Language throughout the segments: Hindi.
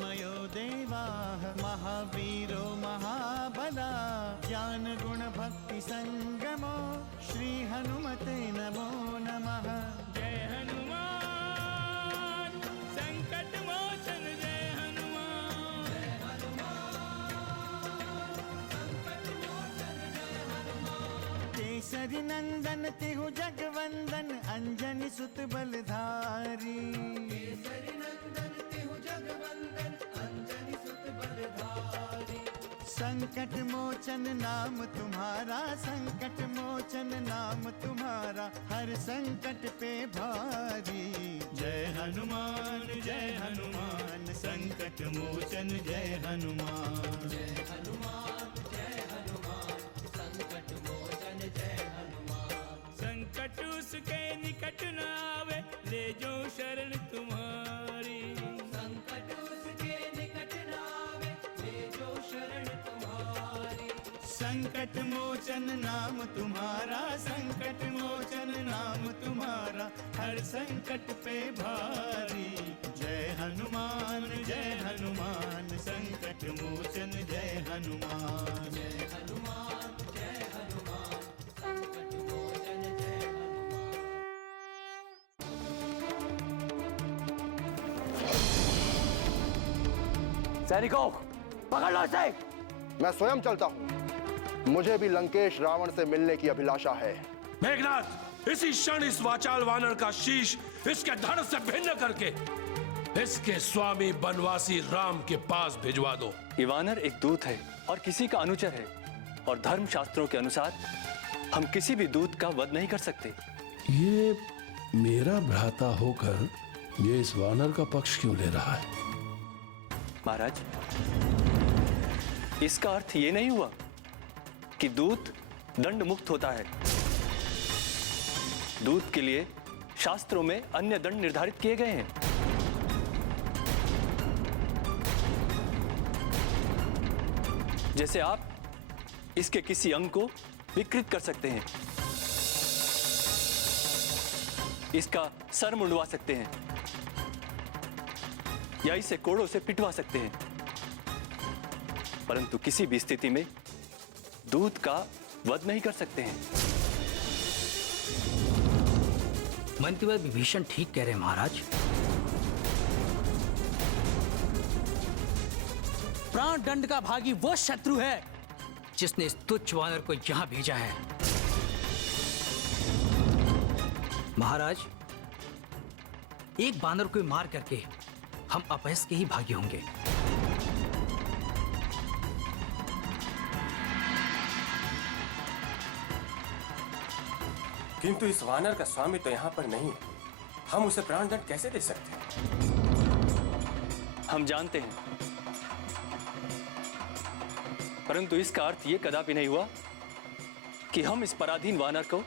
तन्मयो देवाः महावीरो महाबला ज्ञान गुण भक्ति संगमो श्री हनुमते नमो नमः। जय हनुमान संकट मोचन जय हनुमान। जय हनुमान संकट मोचन जय हनुमान। केसरी नंदन तिहु जगवंदन अंजनी सुत बलधारी। केसरी नंदन तिहु जगवंदन अंजनी सुत बलधारी। संकट मोचन नाम तुम्हारा संकट मोचन नाम तुम्हारा हर संकट पे भारी। जय हनुमान संकट मोचन जय हनुमान। जय हनुमान संकट मोचन जय हनुमान। संकट उसके निकट न आवे ले जो शरण तुम्हारी। संकट उसके निकट न आवे ले जो शरण तुम्हारी। संकट मोचन नाम तुम्हारा संकट मोचन नाम तुम्हारा हर संकट पे भारी। जय हनुमान संकट मोचन जय हनुमान। जय हनुमान संकट मोचन जय हनुमान। सैनिकों, पकड़ लो इसे। मैं स्वयं चलता हूँ। मुझे भी लंकेश रावण से मिलने की अभिलाषा है। मेघनाथ, इसी क्षण इस वाचाल वानर का शीश इसके धड़ से भिन्न करके इसके स्वामी बनवासी राम के पास भिजवा दो। ये वानर एक दूत है और किसी का अनुचर है और धर्म शास्त्रों के अनुसार हम किसी भी दूत का वध नहीं कर सकते। ये मेरा भ्राता होकर ये इस वानर का पक्ष क्यों ले रहा है? महाराज, इसका अर्थ ये नहीं हुआ कि दूत दंड मुक्त होता है। दूत के लिए शास्त्रों में अन्य दंड निर्धारित किए गए हैं। जैसे आप इसके किसी अंग को विकृत कर सकते हैं, इसका सर मुंडवा सकते हैं या इसे कोड़ों से पिटवा सकते हैं, परंतु किसी भी स्थिति में दूत का वध नहीं कर सकते हैं। मंत्रीवर विभीषण ठीक कह रहे हैं महाराज। प्राण दंड का भागी वो शत्रु है जिसने इस तुच्छ वानर को यहां भेजा है। महाराज, एक बानर को मार करके हम अपयश के ही भागी होंगे। किंतु इस वानर का स्वामी तो यहाँ पर नहीं है। हम उसे प्राणदंड कैसे दे सकते हैं? हम जानते हैं, परंतु इसका अर्थ यह कदापि नहीं हुआ कि हम इस पराधीन वानर को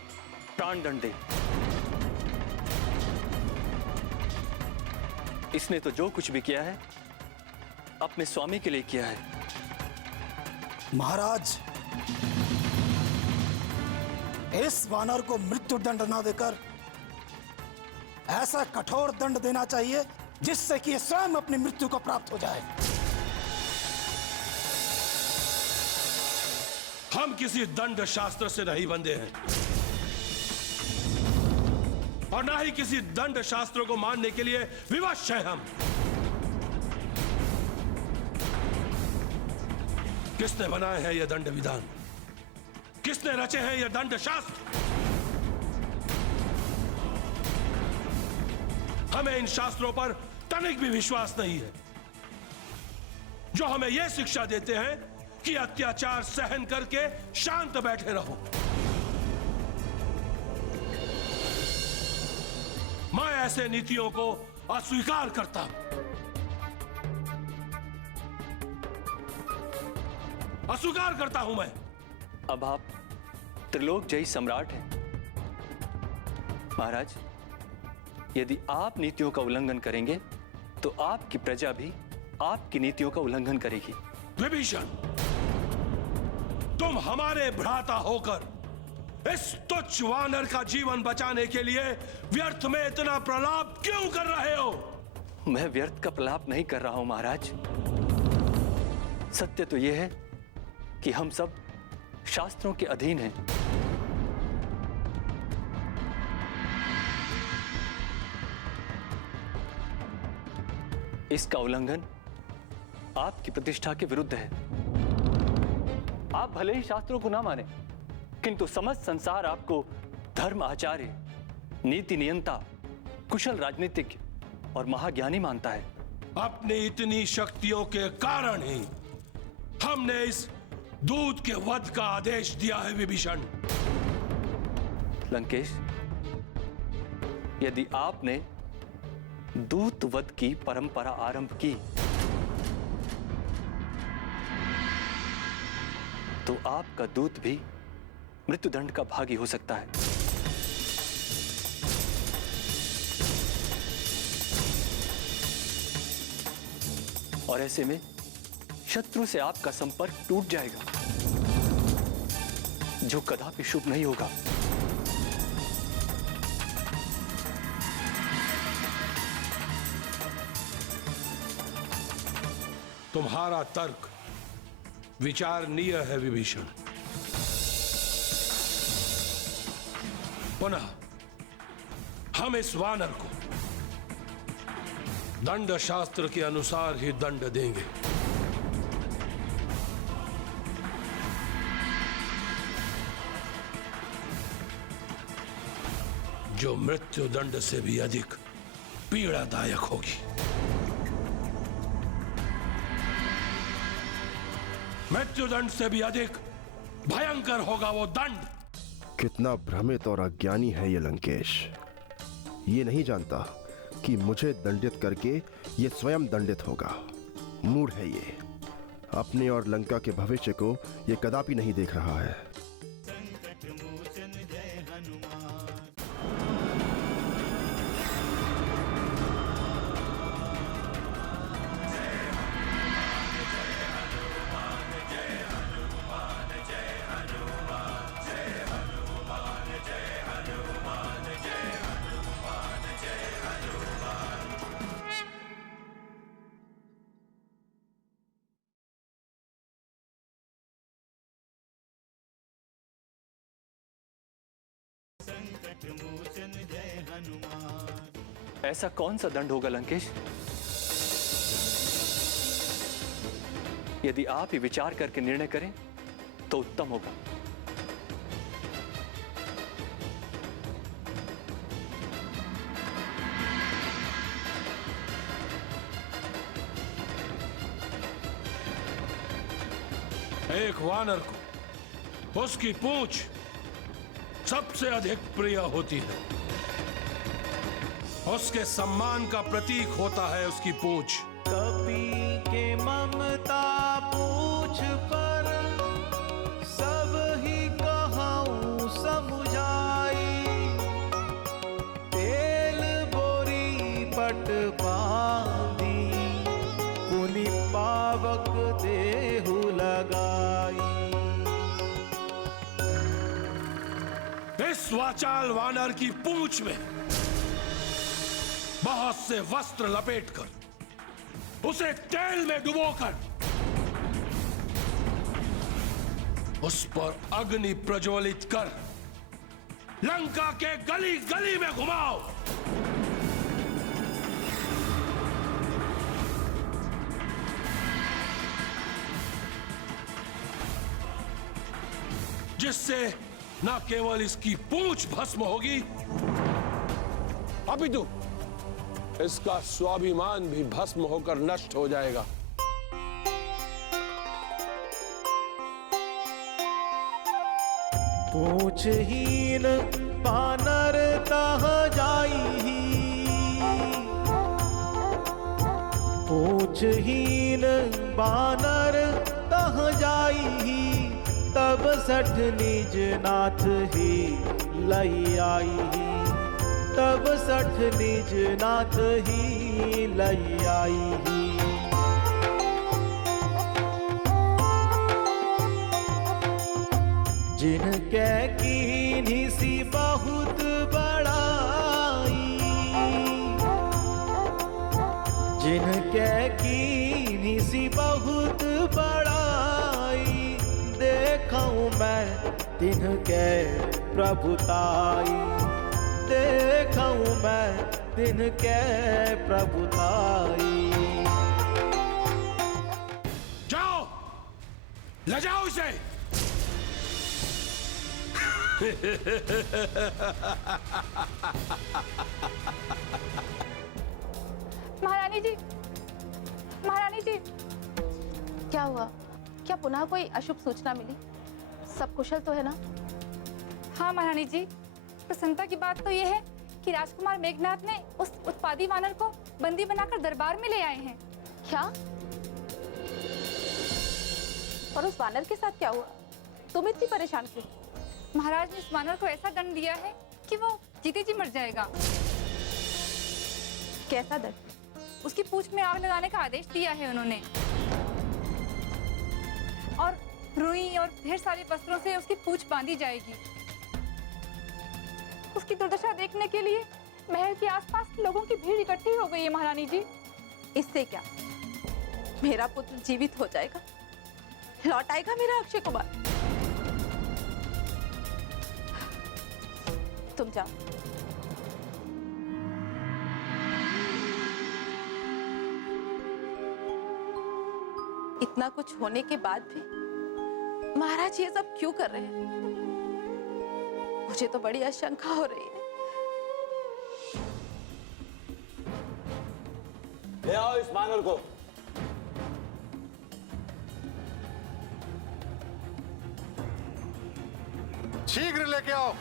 प्राणदंड दें। इसने तो जो कुछ भी किया है अपने स्वामी के लिए किया है। महाराज, इस वानर को मृत्यु दंड न देकर ऐसा कठोर दंड देना चाहिए जिससे कि स्वयं अपनी मृत्यु को प्राप्त हो जाए। हम किसी दंड शास्त्र से नहीं बंधे हैं और ना ही किसी दंड शास्त्रों को मानने के लिए विवश हैं हम। किसने बनाए हैं ये दंड विधान? किसने रचे हैं ये दंड शास्त्र? हमें इन शास्त्रों पर तनिक भी विश्वास नहीं है, जो हमें यह शिक्षा देते हैं कि अत्याचार सहन करके शांत बैठे रहो। मैं ऐसे नीतियों को अस्वीकार करता हूं। अस्वीकार करता हूं मैं। अब आप त्रिलोक जयी सम्राट हैं महाराज। यदि आप नीतियों का उल्लंघन करेंगे तो आपकी प्रजा भी आपकी नीतियों का उल्लंघन करेगी। विभीषण, तुम हमारे भ्राता होकर इस तुच्छ वानर का जीवन बचाने के लिए व्यर्थ में इतना प्रलाप क्यों कर रहे हो? मैं व्यर्थ का प्रलाप नहीं कर रहा हूं महाराज। सत्य तो यह है कि हम सब शास्त्रों के अधीन हैं। इसका उल्लंघन आपकी प्रतिष्ठा के विरुद्ध है। आप भले ही शास्त्रों को ना माने, किंतु समस्त संसार आपको धर्म आचार्य, नीति नियंता, कुशल राजनीतिज्ञ और महाज्ञानी मानता है। अपनी इतनी शक्तियों के कारण ही हमने इस दूत के वध का आदेश दिया है विभीषण। लंकेश, यदि आपने दूत वध की परंपरा आरंभ की तो आपका दूत भी मृत्युदंड का भागी हो सकता है। और ऐसे में शत्रु से आपका संपर्क टूट जाएगा, जो कदापि शुभ नहीं होगा। तुम्हारा तर्क विचारणीय है विभीषण। पुनः हम इस वानर को दंड शास्त्र के अनुसार ही दंड देंगे। जो मृत्यु दंड से भी अधिक पीड़ादायक होगी। मृत्युदंड से भी अधिक भयंकर होगा वो दंड। कितना भ्रमित और अज्ञानी है ये लंकेश। ये नहीं जानता कि मुझे दंडित करके ये स्वयं दंडित होगा। मूढ़ है ये। अपने और लंका के भविष्य को ये कदापि नहीं देख रहा है। संकट मोचन जय हनुमान। संकट मोचन जय हनुमान। ऐसा कौन सा दंड होगा लंकेश? यदि आप ही विचार करके निर्णय करें तो उत्तम होगा। एक वानर को उसकी पूंछ सबसे अधिक प्रिय होती है। उसके सम्मान का प्रतीक होता है उसकी पूंछ। कपि के ममता पूछ पर सब ही कहूँ समुझाई। तेल बोरी पट बांधी पुनि पावक देहु लगाई। इस वाचाल वानर की पूंछ में बहुत से वस्त्र लपेटकर उसे तेल में डुबोकर उस पर अग्नि प्रज्वलित कर लंका के गली गली में घुमाओ। जिससे न केवल इसकी पूंछ भस्म होगी, अपितु इसका स्वाभिमान भी भस्म होकर नष्ट हो जाएगा। पूछहीन बानर तह जाई। पूछहीन बानर तह जाई। तब सठ निज नाथ ही लई आई। तब सठ निज नाथ ही लई आई। जिनके कीन्ही सी बहुत बड़ाई। जिनके कीनी सी बहुत बड़ाई, देखूं मैं तिनके प्रभुताई, देखूं मैं तिनके प्रभुताई। जाओ, ले जाओ इसे। महारानी जी, महारानी जी, क्या हुआ? क्या पुनः कोई अशुभ सूचना मिली? सब कुशल तो है ना? हाँ महारानी जी, प्रसन्नता की बात तो ये है कि राजकुमार मेघनाथ ने उस उत्पादी वानर को बंदी बनाकर दरबार में ले आए हैं। क्या? और उस वानर के साथ क्या हुआ? तुम इतनी परेशान क्यों? महाराज ने उस वानर को ऐसा दंड दिया है कि वो जीते जी मर जाएगा। कैसा दंड? उसकी पूंछ में आग लगाने का आदेश दिया है उन्होंने, और रुई और ढेर सारे वस्त्रों से उसकी पूंछ बांधी जाएगी। उसकी दुर्दशा देखने के लिए महल के आसपास लोगों की भीड़ इकट्ठी हो गई है महारानी जी। इससे क्या? मेरा पुत्र जीवित हो जाएगा, लौट आएगा मेरा अक्षय कुमार। तुम जाओ। इतना कुछ होने के बाद भी महाराज ये सब क्यों कर रहे हैं? मुझे तो बड़ी आशंका हो रही है। ले आओ इस वानर को। शीघ्र लेके आओ।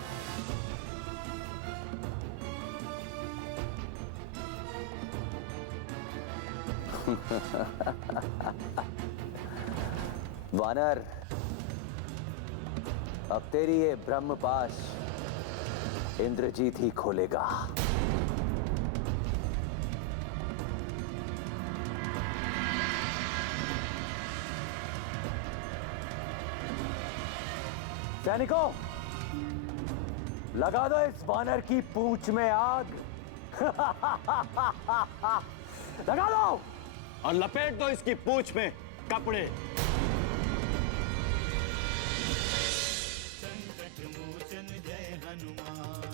वानर, अब तेरी ये ब्रह्मपाश इंद्रजीत ही खोलेगा। सैनिकों, लगा दो इस वानर की पूंछ में आग। लगा दो और लपेट दो इसकी पूंछ में कपड़े। संकट मोचन जय हनुमान।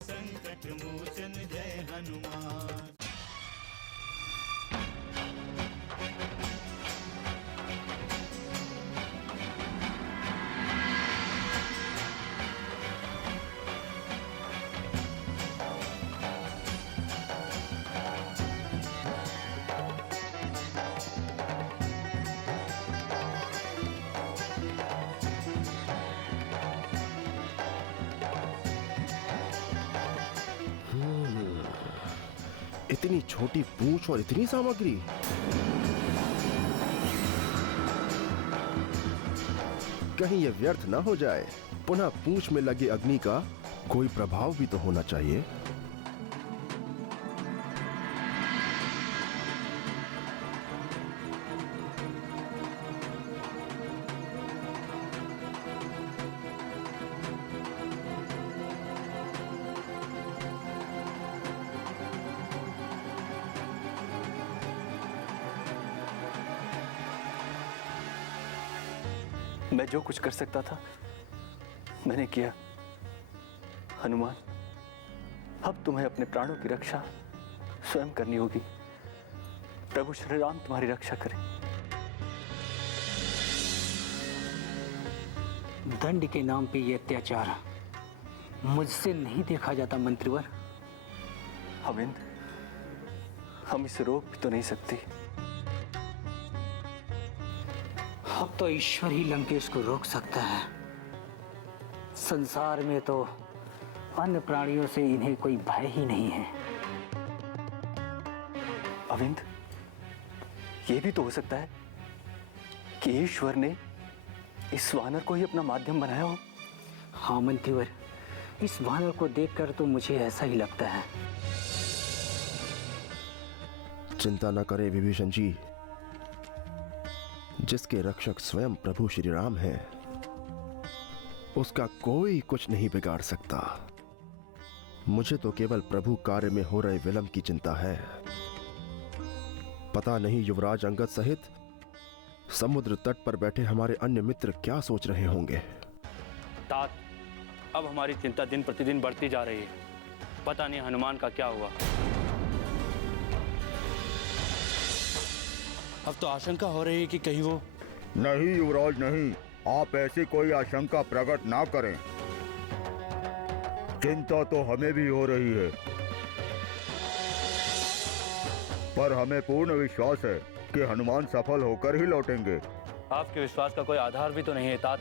संकट मोचन जय हनुमान। इतनी छोटी पूंछ और इतनी सामग्री। कहीं ये व्यर्थ ना हो जाए। पुनः पूंछ में लगे अग्नि का कोई प्रभाव भी तो होना चाहिए। मैं जो कुछ कर सकता था मैंने किया। हनुमान, अब तुम्हें अपने प्राणों की रक्षा स्वयं करनी होगी। प्रभु श्री राम तुम्हारी रक्षा करें। दंड के नाम पे ये अत्याचार मुझसे नहीं देखा जाता मंत्रीवर। अविंद, हम इसे रोक भी तो नहीं सकते। अब तो ईश्वर ही लंकेश को रोक सकता है। संसार में तो अन्य प्राणियों से इन्हें कोई भय ही नहीं है। अविंद, यह भी तो हो सकता है कि ईश्वर ने इस वानर को ही अपना माध्यम बनाया हो। हाँ मंत्रीवर, इस वानर को देखकर तो मुझे ऐसा ही लगता है। चिंता न करें विभीषण जी, जिसके रक्षक स्वयं प्रभु श्री राम हैं, उसका कोई कुछ नहीं बिगाड़ सकता। मुझे तो केवल प्रभु कार्य में हो रहे विलंब की चिंता है। पता नहीं युवराज अंगद सहित समुद्र तट पर बैठे हमारे अन्य मित्र क्या सोच रहे होंगे। तात, अब हमारी चिंता दिन प्रतिदिन बढ़ती जा रही है। पता नहीं हनुमान का क्या हुआ। अब तो आशंका हो रही है कि कहीं वो... नहीं युवराज नहीं, आप ऐसी कोई आशंका प्रकट ना करें। चिंता तो हमें भी हो रही है, पर हमें पूर्ण विश्वास है कि हनुमान सफल होकर ही लौटेंगे। आपके विश्वास का कोई आधार भी तो नहीं है तात।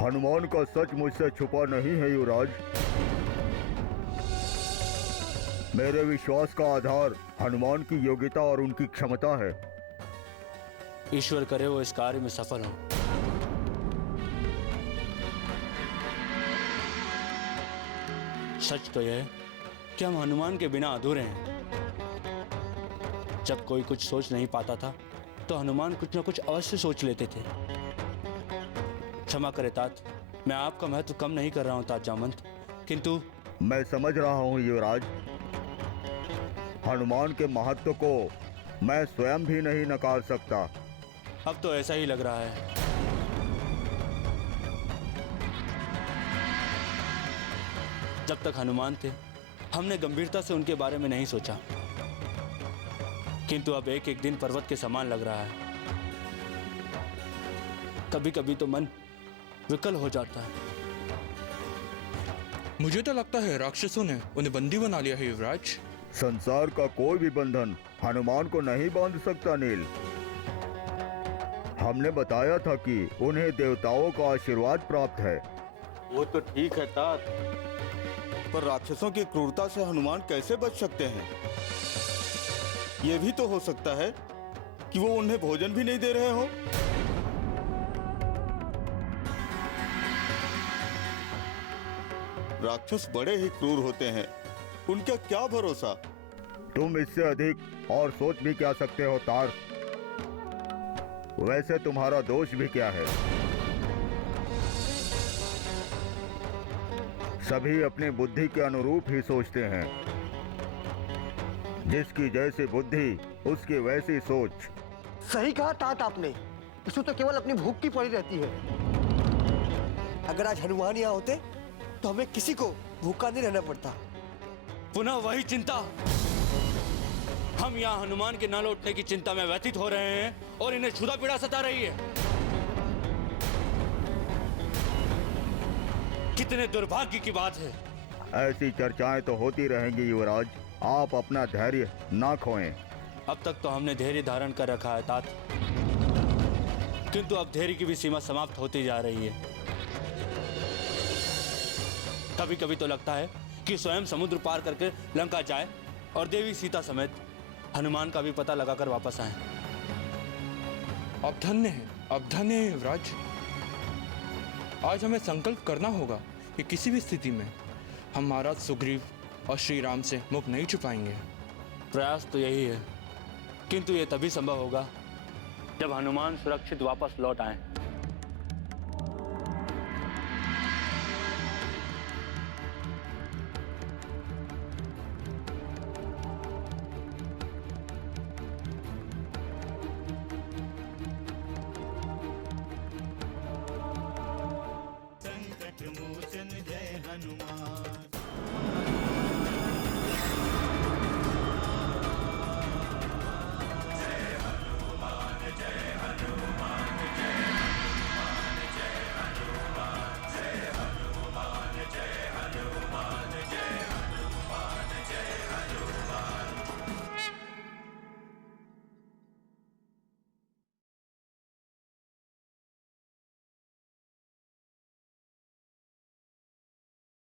हनुमान का सच मुझसे छुपा नहीं है युवराज। मेरे विश्वास का आधार हनुमान की योग्यता और उनकी क्षमता है। ईश्वर करे वो इस कार्य में सफल हो। सच तो यह है कि हम हनुमान के बिना अधूरे हैं। जब कोई कुछ सोच नहीं पाता था तो हनुमान कुछ न कुछ अवश्य सोच लेते थे। क्षमा करे तात, मैं आपका महत्व कम नहीं कर रहा हूं तात जामवंत, किंतु... मैं समझ रहा हूं युवराज, हनुमान के महत्व को मैं स्वयं भी नहीं नकार सकता। अब तो ऐसा ही लग रहा है। जब तक हनुमान थे हमने गंभीरता से उनके बारे में नहीं सोचा, किंतु अब एक एक दिन पर्वत के समान लग रहा है। कभी कभी तो मन विकल हो जाता है। मुझे तो लगता है राक्षसों ने उन्हें बंदी बना लिया है युवराज। संसार का कोई भी बंधन हनुमान को नहीं बांध सकता नील। हमने बताया था कि उन्हें देवताओं का आशीर्वाद प्राप्त है। वो तो ठीक है तात, पर राक्षसों की क्रूरता से हनुमान कैसे बच सकते हैं? ये भी तो हो सकता है कि वो उन्हें भोजन भी नहीं दे रहे हो। राक्षस बड़े ही क्रूर होते हैं, उनका क्या भरोसा। तुम इससे अधिक और सोच भी क्या सकते हो तार? वैसे तुम्हारा दोष भी क्या है? सभी अपनी बुद्धि के अनुरूप ही सोचते हैं। जिसकी जैसी बुद्धि उसकी वैसी सोच। सही कहा तात आपने, इसको तो केवल अपनी भूख की पड़ी रहती है। अगर आज हनुमान यहाँ होते तो हमें किसी को भूखा नहीं रहना पड़ता। पुनः वही चिंता। हम यहाँ हनुमान के न लौटने की चिंता में व्यतीत हो रहे हैं और इन्हें क्षुधा पीड़ा सता रही है। कितने दुर्भाग्य की बात है। ऐसी चर्चाएं तो होती रहेंगी युवराज, आप अपना धैर्य ना खोएं। अब तक तो हमने धैर्य धारण कर रखा है तात, किंतु अब धैर्य की भी सीमा समाप्त होती जा रही है। कभी कभी तो लगता है कि स्वयं समुद्र पार करके लंका जाए और देवी सीता समेत हनुमान का भी पता लगाकर वापस आए। अब धन्य है युवराज। आज हमें संकल्प करना होगा कि किसी भी स्थिति में हम महाराज सुग्रीव और श्री राम से मुख नहीं छुपाएंगे। प्रयास तो यही है, किंतु ये तभी संभव होगा जब हनुमान सुरक्षित वापस लौट आए।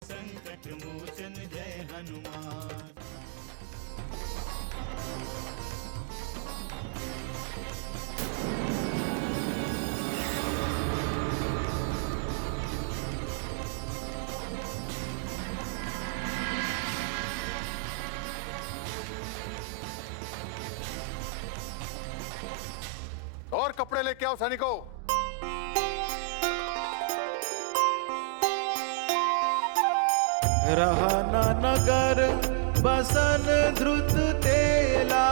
संकट मोचन जय हनुमान। में लेके आओ सैनिकों। रहना नगर बसन ध्रुत तेला,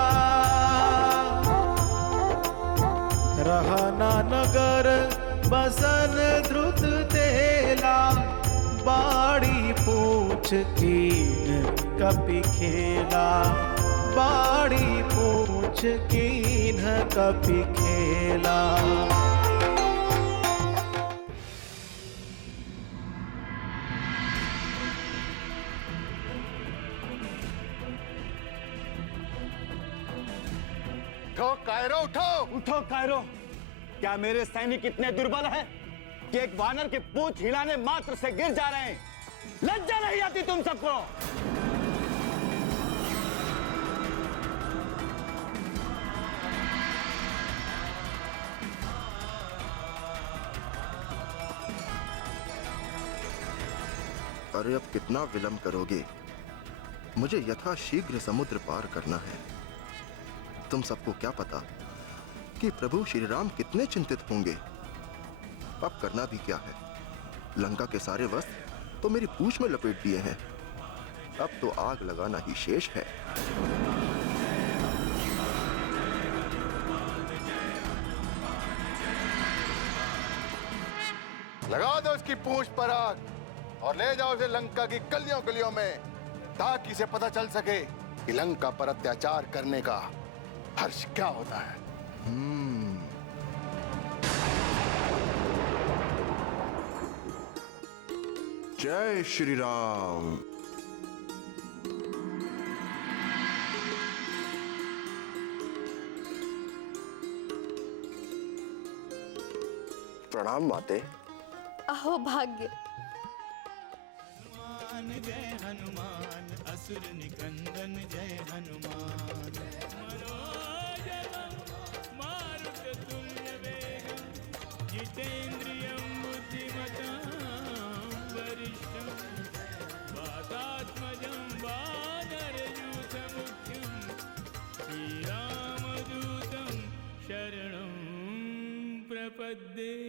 रहना नगर बसन ध्रुत तेला, बाड़ी पूछ कीन कपि खेला, बाड़ी पूछ कीन कपि खेला। उठो कायरो, उठो उठो कायरो। क्या मेरे सैनिक इतने दुर्बल हैं कि एक वानर की पूंछ हिलाने मात्र से गिर जा रहे हैं? लज्जा नहीं आती तुम सबको? अरे अब कितना विलंब करोगे? मुझे यथाशीघ्र समुद्र पार करना है। तुम सबको क्या पता कि प्रभु श्री राम कितने चिंतित होंगे। अब करना भी क्या है? लंका के सारे वस्त्र तो मेरी पूंछ में लपेट दिए हैं। अब तो आग लगाना ही शेष है। लगा दो इसकी पूंछ पर आग और ले जाओ इसे लंका की गलियों गलियों में, ताकि इसे पता चल सके कि लंका पर अत्याचार करने का हर्ष क्या होता है। जय श्री राम। प्रणाम माते। अहो भाग्य। जय हनुमान असुर निकंदन जय हनुमान। जितेन्द्रियं बुद्धिमतां वरिष्ठं वातात्मजं वानरयूथमुख्यं श्रीरामदूतं शरणं प्रपद्ये।